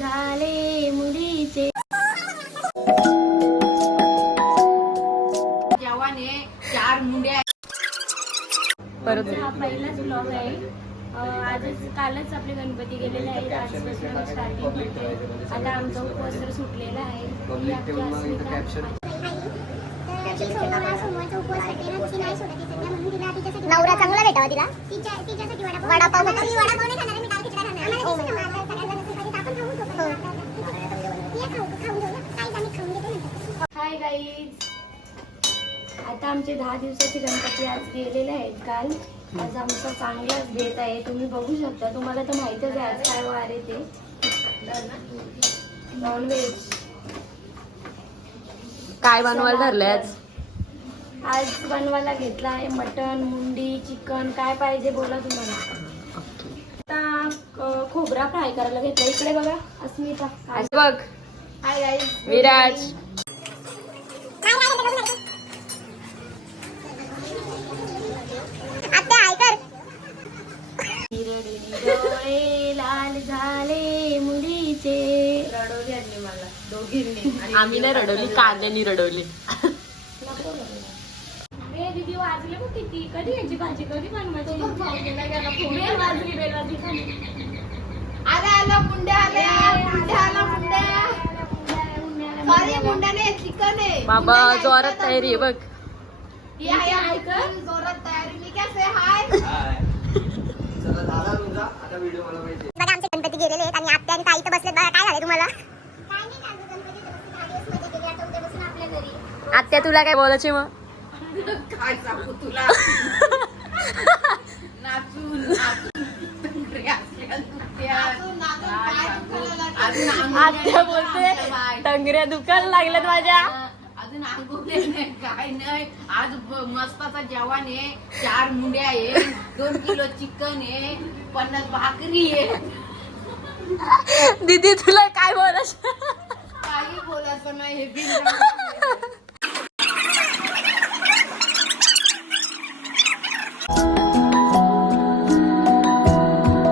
झाले मुलीचे. जवाने 4 मुंड्या. परत हा पहिलाच ब्लॉग आहे. कालच आपले गणपती गेलेले आहेत. आजपासून स्टार्टिंग होते. आता आमचा उपवास तर सुटलेला आहे. नवरा चांगला भेटावा तिला. वडापाव हाय गाईज, आता आमचे 10 दिवसाचे गणपती आज गेलेले आहेत. काल आज आमचा चांगलाच बेत आहे. तुम्ही बघू शकता. तुम्हाला तर माहितच आहे आज काय वार आहे ते. नॉनव्हेज काय बनवायला ठरलंय आज? आज बनवायला घेतला आहे मटन, मुंडी, चिकन. काय पाहिजे बोला तुम्हाला. आता खोबरा फ्राय करायला घेतला. इकडे बघा अस्मिता. बघ हाय गाईज, विराज. डोळे लाल झाले मुलीचे. रडवली आणि मला दोघींनी. आम्ही नाही रडवली, कांद्यानी रडवली. दीदी वाजले मग किती. कधी याची भाजी कधी बनवायची. वाजली बेला दिखाली. आला मुंड्या आल्या, मुंड्या आला, मुंड्या. सॉरी, मुंड्या नाही, चिकन आहे. बाबा जोरात तयारी आहे बघ. जोरात तयारी. मी कसे हाय. बघा आमचे गणपती गेलेले आहेत आणि आत्या आणि ताई तर बसलेत. बघा काय झालं तुम्हाला. आत्या तुला काय बोलायचे मग? काय सांगू तुला. नाचून आत्या बोलते टंगऱ्या दुखायला लागल्यात माझ्या. अजून अंगुले नाही, काय नाही. आज मस्ताचा जेवण आहे. 4 मुंड्या आहे, 2 किलो चिकन आहे, 50 भाकरी आहे. दीदी तुला काय बोलायचं? काही बोलायचं नाही. हे बिल